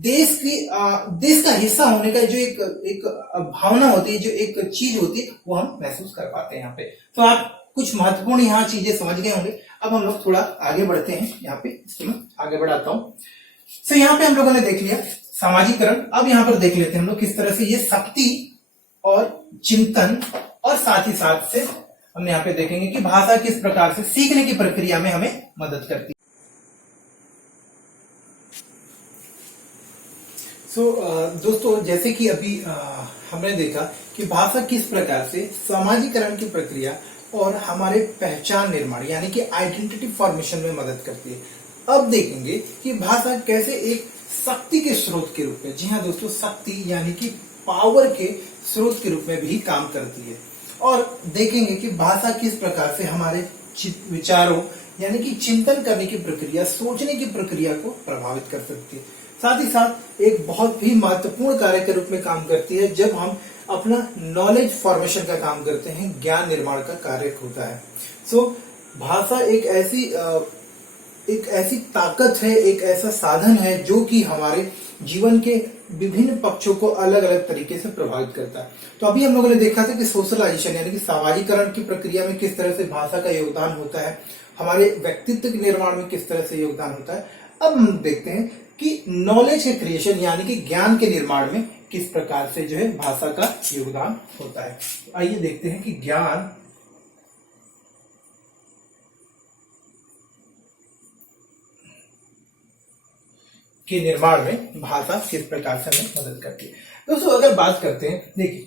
देश का हिस्सा होने का जो एक भावना होती है, जो एक चीज होती है, वो हम महसूस कर पाते हैं यहाँ पे। तो आप कुछ महत्वपूर्ण यहाँ चीजें समझ गए होंगे। अब हम लोग थोड़ा आगे बढ़ते हैं, यहाँ पे इसको मैं आगे बढ़ाता हूँ। तो यहाँ पे हम लोगों ने देख लिया सामाजिकरण। अब यहाँ पर देख लेते हैं हम लोग किस तरह से ये शक्ति और चिंतन, और साथ ही साथ से हम यहाँ पे देखेंगे कि भाषा किस प्रकार से सीखने की प्रक्रिया में हमें मदद करती है। दोस्तों, जैसे कि अभी हमने देखा कि भाषा किस प्रकार से सामाजिकरण की प्रक्रिया और हमारे पहचान निर्माण यानी कि आइडेंटिटी फॉर्मेशन में मदद करती है। अब देखेंगे कि भाषा कैसे एक शक्ति के स्रोत के रूप में, जी हाँ दोस्तों, शक्ति यानी कि पावर के स्रोत के रूप में भी काम करती है। और देखेंगे कि भाषा किस प्रकार से हमारे विचारों यानी कि चिंतन करने की प्रक्रिया, सोचने की प्रक्रिया को प्रभावित कर सकती है। साथ ही साथ एक बहुत ही महत्वपूर्ण कार्य के रूप में काम करती है जब हम अपना नॉलेज फॉर्मेशन का काम करते हैं, ज्ञान निर्माण का कार्य होता है। भाषा एक ऐसी एक ऐसी ताकत है, एक ऐसा साधन है जो कि हमारे जीवन के विभिन्न पक्षों को अलग अलग तरीके से प्रभावित करता है। तो अभी हम लोगों ने देखा था कि सोशलाइजेशन यानी कि सामाजिकरण की प्रक्रिया में किस तरह से भाषा का योगदान होता है, हमारे व्यक्तित्व के निर्माण में किस तरह से योगदान होता है। अब हम देखते हैं कि नॉलेज के क्रिएशन यानी कि ज्ञान के निर्माण में किस प्रकार से जो है भाषा का योगदान होता है। आइए देखते हैं कि ज्ञान के निर्माण में भाषा किस प्रकार से हमें मदद करती है। दोस्तों अगर बात करते हैं, देखिए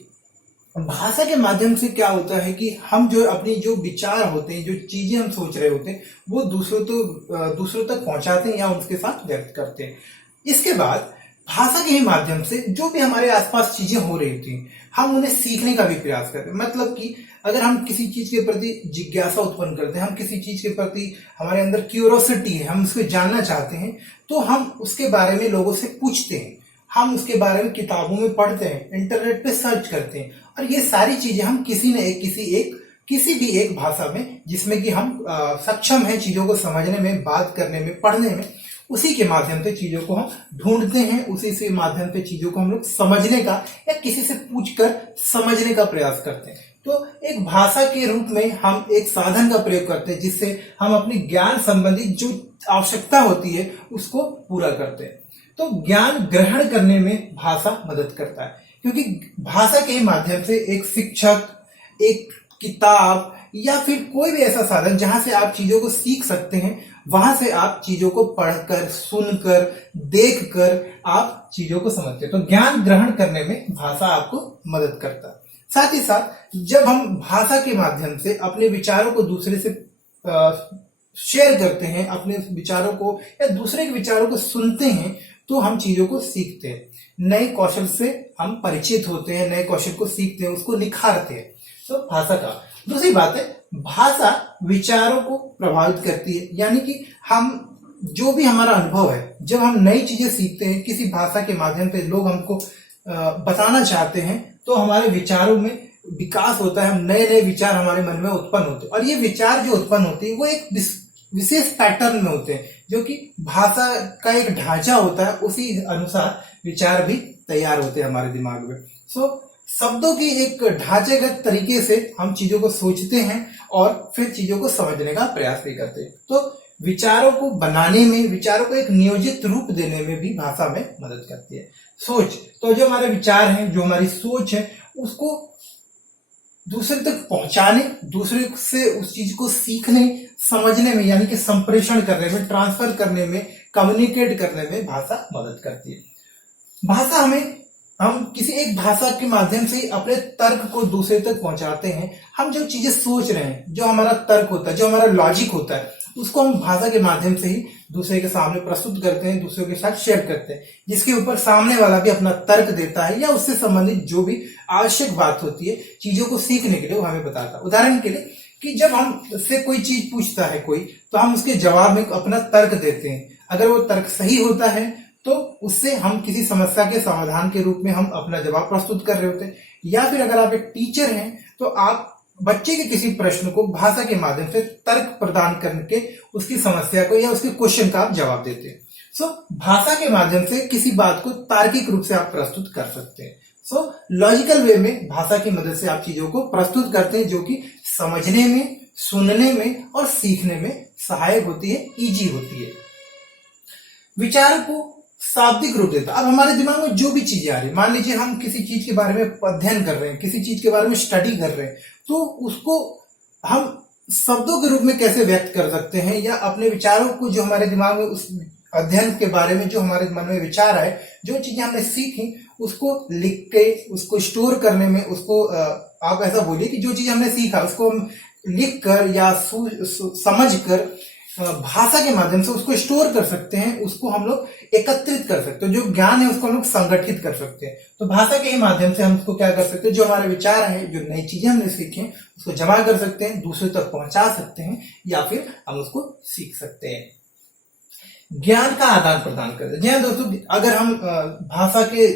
भाषा के माध्यम से क्या होता है कि हम जो अपनी जो विचार होते हैं, जो चीजें हम सोच रहे होते हैं, वो दूसरों तक पहुंचाते हैं या उनके साथ व्यक्त करते हैं। इसके बाद भाषा के ही माध्यम से जो भी हमारे आसपास चीजें हो रही थी, हम उन्हें सीखने का भी प्रयास करते हैं। मतलब कि अगर हम किसी चीज के प्रति जिज्ञासा उत्पन्न करते हैं, हम किसी चीज के प्रति हमारे अंदर क्यूरोसिटी है, हम उसको जानना चाहते हैं, तो हम उसके बारे में लोगों से पूछते हैं, हम उसके बारे में किताबों में पढ़ते हैं, इंटरनेट पे सर्च करते हैं, और ये सारी चीजें हम किसी भी एक भाषा में जिसमें कि हम सक्षम हैं चीजों को समझने में, बात करने में, पढ़ने में, उसी के माध्यम से चीजों को हम ढूंढते हैं, उसी से माध्यम से चीजों को हम लोग समझने का या किसी से पूछकर समझने का प्रयास करते हैं। तो एक भाषा के रूप में हम एक साधन का प्रयोग करते हैं जिससे हम अपनी ज्ञान संबंधी जो आवश्यकता होती है उसको पूरा करते हैं। तो ज्ञान ग्रहण करने में भाषा मदद करता है, क्योंकि भाषा के माध्यम से एक शिक्षक, एक किताब या फिर कोई भी ऐसा साधन जहां से आप चीजों को सीख सकते हैं, वहां से आप चीजों को पढ़कर, सुनकर, देखकर आप चीजों को समझते हैं। तो ज्ञान ग्रहण करने में भाषा आपको मदद करता है। साथ ही साथ जब हम भाषा के माध्यम से अपने विचारों को दूसरे से शेयर करते हैं, अपने विचारों को या दूसरे के विचारों को सुनते हैं, तो हम चीजों को सीखते हैं, नए कौशल से हम परिचित होते हैं, नए कौशल को सीखते हैं, उसको निखारते हैं। तो भाषा का दूसरी बात है, भाषा विचारों को प्रभावित करती है, यानी कि हम जो भी हमारा अनुभव है, जब हम नई चीजें सीखते हैं किसी भाषा के माध्यम से, लोग हमको बताना चाहते हैं, तो हमारे विचारों में विकास होता है, हम नए नए विचार हमारे मन में उत्पन्न होते हैं, और ये विचार जो उत्पन्न होते हैं वो एक विशेष पैटर्न में होते हैं, जो कि भाषा का एक ढांचा होता है, उसी अनुसार विचार भी तैयार होते हैं हमारे दिमाग में। शब्दों की एक ढांचेगत तरीके से हम चीजों को सोचते हैं और फिर चीजों को समझने का प्रयास भी करते हैं। तो विचारों को बनाने में, विचारों को एक नियोजित रूप देने में भी भाषा में मदद करती है। सोच, तो जो हमारे विचार हैं, जो हमारी सोच है, उसको दूसरे तक पहुंचाने, दूसरे से उस चीज को सीखने, समझने में, यानी कि संप्रेषण करने में, ट्रांसफर करने में, कम्युनिकेट करने में भाषा मदद करती है। भाषा हम किसी एक भाषा के माध्यम से अपने तर्क को दूसरे तक पहुंचाते हैं। हम जो चीजें सोच रहे हैं, जो हमारा तर्क होता है, जो हमारा लॉजिक होता है, उसको हम भाषा के माध्यम से ही दूसरे के सामने प्रस्तुत करते हैं, दूसरे के साथ शेयर करते हैं, जिसके ऊपर सामने वाला भी अपना तर्क देता है या उससे संबंधित जो भी आवश्यक बात होती है चीजों को सीखने के लिए, वो हमें बताता है। उदाहरण के लिए कि जब हम उससे कोई चीज पूछता है कोई, तो हम उसके जवाब में अपना तर्क देते हैं। अगर वो तर्क सही होता है तो उससे हम किसी समस्या के समाधान के रूप में हम अपना जवाब प्रस्तुत कर रहे होते हैं। या फिर अगर आप एक टीचर हैं तो आप बच्चे के किसी प्रश्न को भाषा के माध्यम से तर्क प्रदान करके उसकी समस्या को या उसके क्वेश्चन का आप जवाब देते हैं। भाषा के माध्यम से किसी बात को तार्किक रूप से आप प्रस्तुत कर सकते हैं। लॉजिकल वे में भाषा की मदद से आप चीजों को प्रस्तुत करते हैं, जो कि समझने में, सुनने में और सीखने में सहायक होती है, इजी होती है। विचार को शाब्दिक रूप देता। अब हमारे दिमाग में जो भी चीजें आ रही, मान लीजिए हम किसी चीज के बारे में अध्ययन कर रहे हैं, किसी चीज के बारे में स्टडी कर रहे हैं, तो उसको हम शब्दों के रूप में कैसे व्यक्त कर सकते हैं, या अपने विचारों को जो हमारे दिमाग में उस अध्ययन के बारे में जो हमारे मन में विचार आए, जो चीजें हमने सीखी, उसको लिख के उसको स्टोर करने में, उसको आप ऐसा बोलिए कि जो चीज हमने सीखा उसको हम लिख कर या समझ कर भाषा के माध्यम से उसको स्टोर कर सकते हैं, उसको हम लोग एकत्रित कर सकते हैं, जो ज्ञान है उसको हम लोग संगठित कर सकते हैं। तो भाषा के ही माध्यम से हम उसको क्या कर सकते हैं, जो हमारे विचार हैं, जो नई चीजें हमने सीखी हैं, उसको जमा कर सकते हैं, दूसरे तक पहुंचा सकते हैं, या फिर हम उसको सीख सकते हैं। ज्ञान का आदान प्रदान करते हैं। जी हाँ दोस्तों, अगर हम भाषा के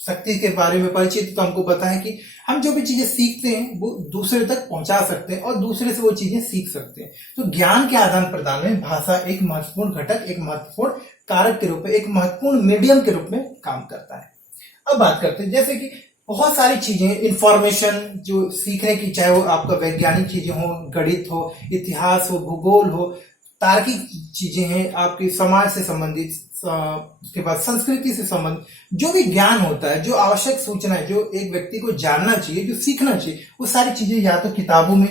शक्ति के बारे में परिचित, तो हमको पता है कि हम जो भी चीजें सीखते हैं वो दूसरे तक पहुंचा सकते हैं और दूसरे से वो चीजें सीख सकते हैं। तो ज्ञान के आदान प्रदान में भाषा एक महत्वपूर्ण घटक, एक महत्वपूर्ण कारक के रूप में, एक महत्वपूर्ण मीडियम के रूप में काम करता है। अब बात करते हैं जैसे कि बहुत सारी चीजें, इंफॉर्मेशन जो सीखने की, चाहे वो आपका वैज्ञानिक चीजें हो, गणित हो, इतिहास हो, भूगोल हो, तार्किक चीजें हैं, आपकी समाज से संबंधित, उसके बाद संस्कृति से संबंधित जो भी ज्ञान होता है, जो आवश्यक सूचनाएं जो एक व्यक्ति को जानना चाहिए, जो सीखना चाहिए, वो सारी चीजें या तो किताबों में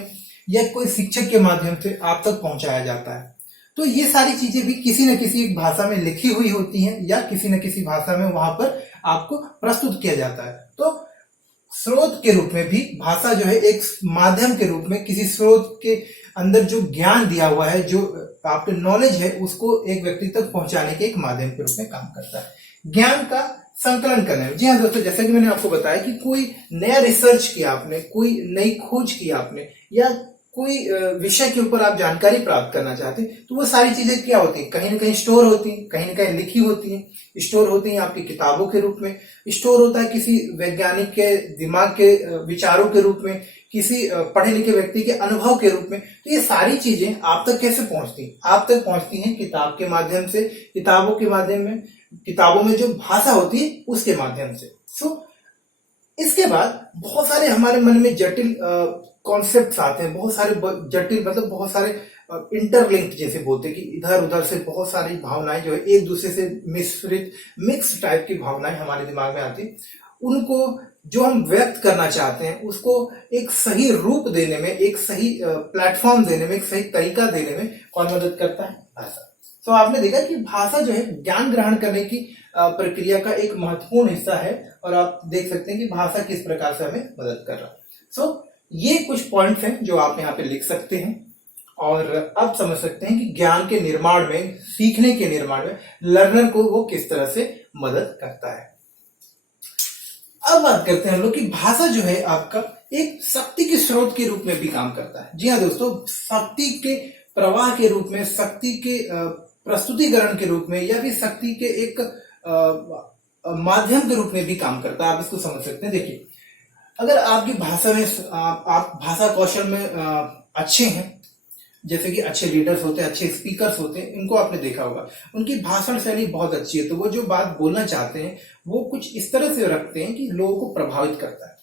या कोई शिक्षक के माध्यम से आप तक पहुंचाया जाता है। तो ये सारी चीजें भी किसी न किसी एक भाषा में लिखी हुई होती हैं या किसी न किसी भाषा में वहां पर आपको प्रस्तुत किया जाता है। तो स्रोत के रूप में भी भाषा जो है एक माध्यम के रूप में, किसी स्रोत के अंदर जो ज्ञान दिया हुआ है, जो आपके नॉलेज है, उसको एक व्यक्ति तक पहुंचाने के एक माध्यम के रूप में काम करता है। ज्ञान का संकलन करने में, जी हाँ दोस्तों, जैसे कि मैंने आपको बताया कि कोई नया रिसर्च किया आपने, कोई नई खोज की आपने, या कोई विषय के ऊपर आप जानकारी प्राप्त करना चाहते हैं, तो वो सारी चीजें क्या होती हैं, कहीं ना कहीं स्टोर होती हैं, कहीं ना कहीं लिखी होती हैं, स्टोर होती हैं आपकी किताबों के रूप में, स्टोर होता है किसी वैज्ञानिक के दिमाग के विचारों के रूप में, किसी पढ़े लिखे व्यक्ति के अनुभव के रूप में। तो ये सारी चीजें आप तक कैसे पहुंचती हैं? आप तक पहुंचती हैं किताब के माध्यम से, किताबों के माध्यम में, किताबों में जो भाषा होती है उसके माध्यम से। इसके बाद बहुत सारे हमारे मन में जटिल कॉन्सेप्ट्स आते हैं, बहुत सारे जटिल, मतलब बहुत सारे इंटरलिंक्ड जैसे बोलते हैं कि इधर उधर से बहुत सारी भावनाएं जो है एक दूसरे से मिश्रित, मिक्स टाइप की भावनाएं हमारे दिमाग में आती हैं। उनको जो हम व्यक्त करना चाहते हैं उसको एक सही रूप देने में, एक सही प्लेटफॉर्म देने में, एक सही तरीका देने में कौन मदद करता है? भाषा। तो आपने देखा कि भाषा जो है ज्ञान ग्रहण करने की प्रक्रिया का एक महत्वपूर्ण हिस्सा है, और आप देख सकते हैं कि भाषा किस प्रकार से हमें मदद कर रहा है। ये कुछ पॉइंट्स हैं जो आप यहाँ पे लिख सकते हैं, और अब समझ सकते हैं कि ज्ञान के निर्माण में, सीखने के निर्माण में लर्नर को वो किस तरह से मदद करता है। अब बात करते हैं हम लोग कि भाषा जो है आपका एक शक्ति के स्रोत के रूप में भी काम करता है। जी हाँ दोस्तों, शक्ति के प्रवाह के रूप में, शक्ति के प्रस्तुतिकरण के रूप में, या फिर शक्ति के एक माध्यम के रूप में भी काम करता है। आप इसको समझ सकते हैं। देखिए, अगर आपकी भाषा में, आप भाषा कौशल में अच्छे हैं, जैसे कि अच्छे लीडर्स होते हैं, अच्छे स्पीकर्स होते हैं, इनको आपने देखा होगा, उनकी भाषण शैली बहुत अच्छी है, तो वो जो बात बोलना चाहते हैं वो कुछ इस तरह से रखते हैं कि लोगों को प्रभावित करता है।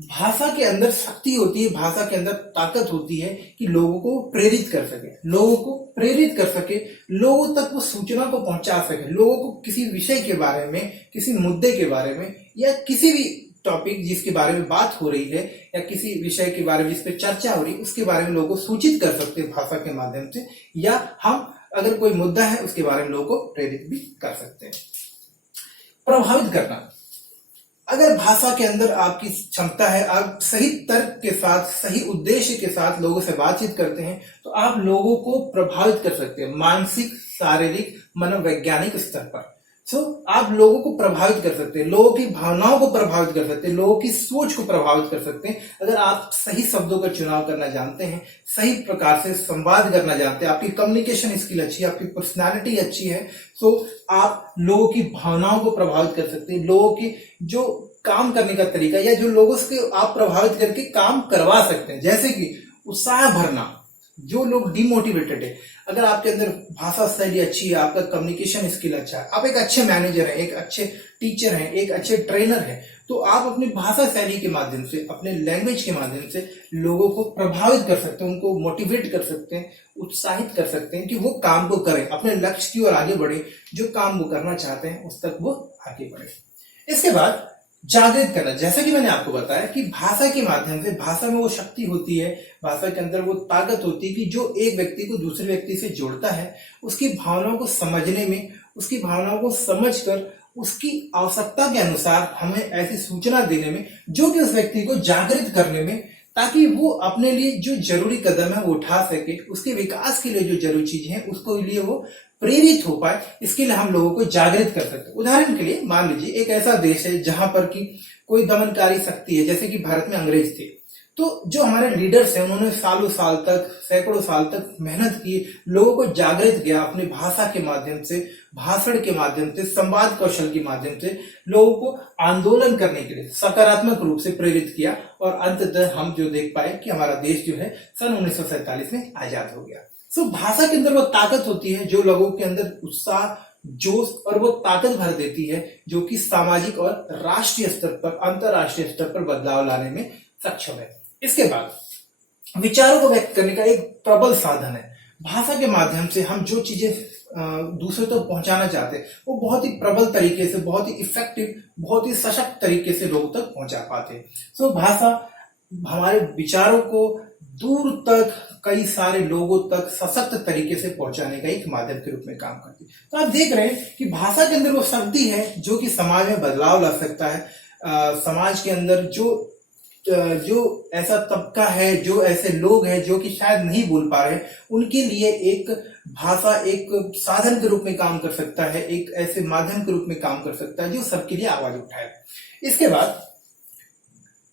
भाषा के अंदर शक्ति होती है, भाषा के अंदर ताकत होती है कि लोगों को प्रेरित कर सके, लोगों को प्रेरित कर सके, लोगों तक वो सूचना को पहुंचा सके, लोगों को किसी विषय के बारे में, किसी मुद्दे के बारे में, या किसी भी टॉपिक जिसके बारे में बात हो रही है, या किसी विषय के बारे में जिस पर चर्चा हो रही है, उसके बारे में लोगों को सूचित कर सकते हैं भाषा के माध्यम से, या हम अगर कोई मुद्दा है उसके बारे में लोगों को प्रेरित भी कर सकते हैं। प्रभावित करना, अगर भाषा के अंदर आपकी क्षमता है, आप सही तर्क के साथ, सही उद्देश्य के साथ लोगों से बातचीत करते हैं, तो आप लोगों को प्रभावित कर सकते हैं मानसिक, शारीरिक, मनोवैज्ञानिक स्तर पर। आप लोगों को प्रभावित कर सकते हैं, लोगों की भावनाओं को प्रभावित कर सकते हैं, लोगों की सोच को प्रभावित कर सकते हैं। अगर आप सही शब्दों का चुनाव करना जानते हैं, सही प्रकार से संवाद करना जानते हैं, आपकी कम्युनिकेशन स्किल अच्छी है, आपकी पर्सनालिटी अच्छी है, तो आप लोगों की भावनाओं को प्रभावित कर सकते हैं, लोगों की जो काम करने का तरीका, या जो लोगों से आप प्रभावित करके काम करवा सकते हैं। जैसे कि उत्साह भरना, जो लोग डिमोटिवेटेड है, अगर आपके अंदर भाषा शैली अच्छी है, आपका कम्युनिकेशन स्किल अच्छा है, आप एक अच्छे मैनेजर हैं, एक अच्छे टीचर हैं, एक अच्छे ट्रेनर हैं, तो आप अपनी भाषा शैली के माध्यम से, अपने लैंग्वेज के माध्यम से लोगों को प्रभावित कर सकते हैं, उनको मोटिवेट कर सकते हैं, उत्साहित कर सकते हैं कि वो काम को करें, अपने लक्ष्य की ओर आगे बढ़े, जो काम वो करना चाहते हैं उस तक वो आगे बढ़े। इसके बाद जागृत करना, जैसे कि मैंने आपको बताया कि भाषा के माध्यम से, भाषा में वो शक्ति होती है, भाषा के अंदर वो ताकत होती है कि जो एक व्यक्ति को दूसरे व्यक्ति से जोड़ता है, उसकी भावनाओं को समझने में, उसकी भावनाओं को समझकर उसकी आवश्यकता के अनुसार हमें ऐसी सूचना देने में, जो कि उस व्यक्ति को जागृत करने में, ताकि वो अपने लिए जो जरूरी कदम है वो उठा सके, उसके विकास के लिए जो जरूरी चीज है उसको लिए वो प्रेरित हो पाए। इसके लिए हम लोगों को जागृत कर सकते हैं। उदाहरण के लिए मान लीजिए एक ऐसा देश है जहां पर कि कोई दमनकारी शक्ति है, जैसे कि भारत में अंग्रेज थे, तो जो हमारे लीडर्स हैं उन्होंने सालों साल तक, सैकड़ों साल तक मेहनत की, लोगों को जागृत किया अपनी भाषा के माध्यम से, भाषण के माध्यम से, संवाद कौशल के माध्यम से लोगों को आंदोलन करने के लिए सकारात्मक रूप से प्रेरित किया, और अंततः हम जो देख पाए कि हमारा देश जो है सन 1947 में आजाद हो गया। सो भाषा के अंदर वो ताकत होती है जो लोगों के अंदर उत्साह, जोश और वो ताकत भर देती है जो कि सामाजिक और राष्ट्रीय स्तर पर, अंतरराष्ट्रीय स्तर पर बदलाव लाने में सक्षम है। इसके बाद विचारों को व्यक्त करने का एक प्रबल साधन है। भाषा के माध्यम से हम जो चीजें दूसरे तक पहुंचाना चाहते हैं वो बहुत ही प्रबल तरीके से, बहुत ही इफेक्टिव, बहुत ही सशक्त तरीके से लोगों तक पहुंचा पाते हैं। सो भाषा हमारे विचारों को दूर तक, कई सारे लोगों तक सशक्त तरीके से पहुंचाने का एक माध्यम के रूप में काम करती है। तो आप देख रहे हैं कि भाषा के अंदर वो शक्ति है जो कि समाज में बदलाव ला सकता है। समाज के अंदर जो ऐसा तबका है, जो ऐसे लोग हैं जो कि शायद नहीं बोल पा रहे, उनके लिए एक भाषा एक साधन के रूप में काम कर सकता है, एक ऐसे माध्यम के रूप में काम कर सकता है जो सबके लिए आवाज उठाए। इसके बाद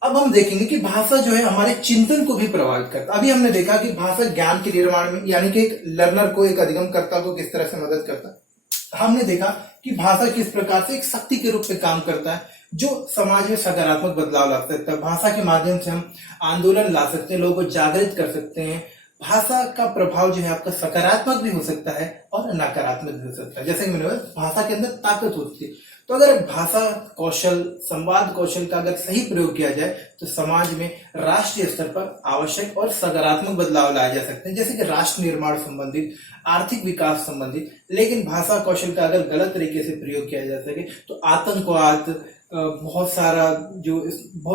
अब हम देखेंगे कि भाषा जो है हमारे चिंतन को भी प्रभावित करता है। अभी हमने देखा कि भाषा ज्ञान के निर्माण में, यानी कि एक लर्नर को, एक अधिगमकर्ता को किस तरह से मदद करता है। हमने देखा कि भाषा किस प्रकार से एक शक्ति के रूप में काम करता है जो समाज में सकारात्मक बदलाव ला सकता है। भाषा के माध्यम से हम आंदोलन ला सकते हैं, लोगों को जागृत कर सकते हैं। भाषा का प्रभाव जो है आपका सकारात्मक भी हो सकता है और नकारात्मक भी हो सकता है। जैसे कि मैंने बोला, भाषा के अंदर ताकत होती है। तो अगर भाषा कौशल, संवाद कौशल का अगर सही प्रयोग किया जाए तो समाज में राष्ट्रीय स्तर पर आवश्यक और सकारात्मक बदलाव लाए जा सकते हैं, जैसे कि राष्ट्र निर्माण संबंधित, आर्थिक विकास संबंधित। लेकिन भाषा कौशल का अगर गलत तरीके से प्रयोग किया जा सके तो आतंकवाद, बहुत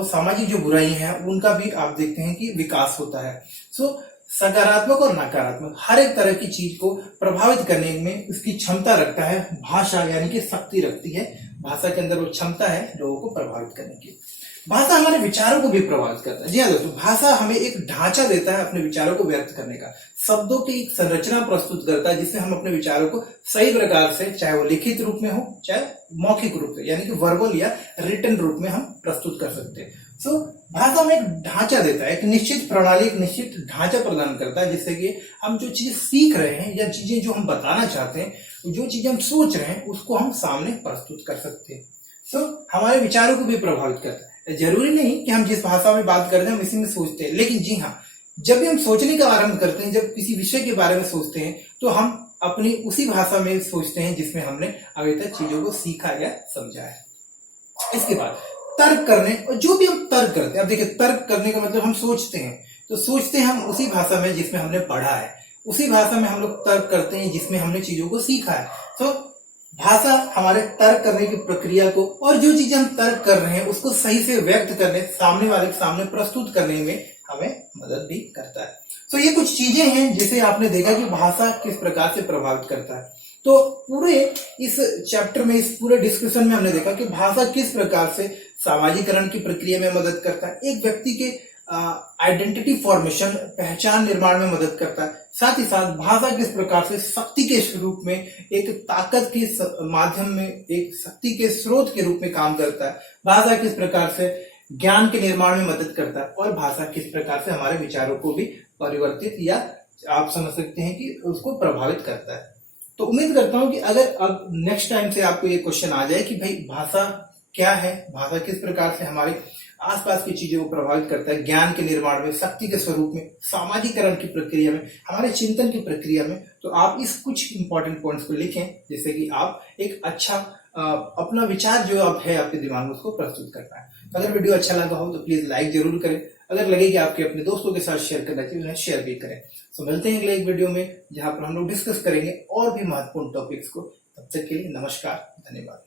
सामाजिक जो बुराई है उनका भी आप देखते हैं कि विकास होता है। सो सकारात्मक और नकारात्मक हर एक तरह की चीज को प्रभावित करने में उसकी क्षमता रखता है भाषा, यानी कि शक्ति रखती है। भाषा के अंदर वो क्षमता है लोगों को प्रभावित करने की। भाषा हमारे विचारों को भी प्रभावित करता है। जी हाँ दोस्तों, भाषा हमें एक ढांचा देता है अपने विचारों को व्यक्त करने का, शब्दों की एक संरचना प्रस्तुत करता है जिससे हम अपने विचारों को सही प्रकार से, चाहे वो लिखित रूप में हो चाहे मौखिक रूप से, यानी कि वर्बल या रिटन रूप में हम प्रस्तुत कर सकते हैं। सो भाषा में एक ढांचा देता है, एक निश्चित प्रणाली, एक निश्चित ढांचा प्रदान करता है जिससे कि हम जो चीजें सीख रहे हैं या चीजें जो हम बताना चाहते हैं, जो चीजें हम सोच रहे हैं उसको हम सामने प्रस्तुत कर सकते हैं। सो हमारे विचारों को भी प्रभावित करता है। जरूरी नहीं कि हम जिस भाषा में बात करते हैं हम इसी में सोचते हैं, लेकिन जी हाँ, जब भी हम सोचने का आरंभ करते हैं, जब किसी विषय के बारे में सोचते हैं तो हम अपनी उसी भाषा में सोचते हैं जिसमें हमने अभी तक चीजों को सीखा या समझा है। इसके बाद तर्क करने, और जो भी हम तर्क करते हैं, अब देखिए तर्क करने का मतलब हम सोचते हैं, तो सोचते हैं हम उसी भाषा में जिसमें हमने पढ़ा है, उसी भाषा में हम लोग तर्क करते हैं जिसमें हमने चीजों को सीखा है। तो भाषा हमारे तर्क करने की प्रक्रिया को, और जो चीजें हम तर्क कर रहे हैं उसको सही से व्यक्त करने, सामने वाले के सामने प्रस्तुत करने में हमें मदद भी करता है। तो ये कुछ चीजें हैं जिसे आपने देखा कि भाषा किस प्रकार से प्रभावित करता है। तो पूरे इस चैप्टर में, इस पूरे डिस्कशन में हमने देखा कि भाषा किस प्रकार से सामाजिकरण की प्रक्रिया में मदद करता है, एक व्यक्ति के आइडेंटिटी फॉर्मेशन, पहचान निर्माण में मदद करता है। साथ ही साथ भाषा किस प्रकार से शक्ति के रूप में, एक ताकत के माध्यम में, एक शक्ति के स्रोत के रूप में काम करता है। भाषा किस प्रकार से ज्ञान के निर्माण में मदद करता है, और भाषा किस प्रकार से हमारे विचारों को भी परिवर्तित या आप समझ सकते हैं कि उसको प्रभावित करता है। तो उम्मीद करता हूं कि अगर अब नेक्स्ट टाइम से आपको ये क्वेश्चन आ जाए कि भाई भाषा क्या है, भाषा किस प्रकार से हमारे आसपास की चीजों को प्रभावित करता है, ज्ञान के निर्माण में, शक्ति के स्वरूप में, सामाजिकरण की प्रक्रिया में, हमारे चिंतन की प्रक्रिया में, तो आप इस कुछ इंपॉर्टेंट पॉइंट्स को लिखें जिससे कि आप एक अच्छा अपना विचार जो आप है आपके दिमाग में उसको प्रस्तुत कर पाए। तो अगर वीडियो अच्छा लगा हो तो प्लीज लाइक जरूर करें, अगर लगे कि आपके अपने दोस्तों के साथ शेयर करना चाहिए उन्हें शेयर भी करें। तो मिलते हैं अगले एक वीडियो में जहां पर हम लोग डिस्कस करेंगे और भी महत्वपूर्ण टॉपिक्स को। तब तक के लिए नमस्कार, धन्यवाद।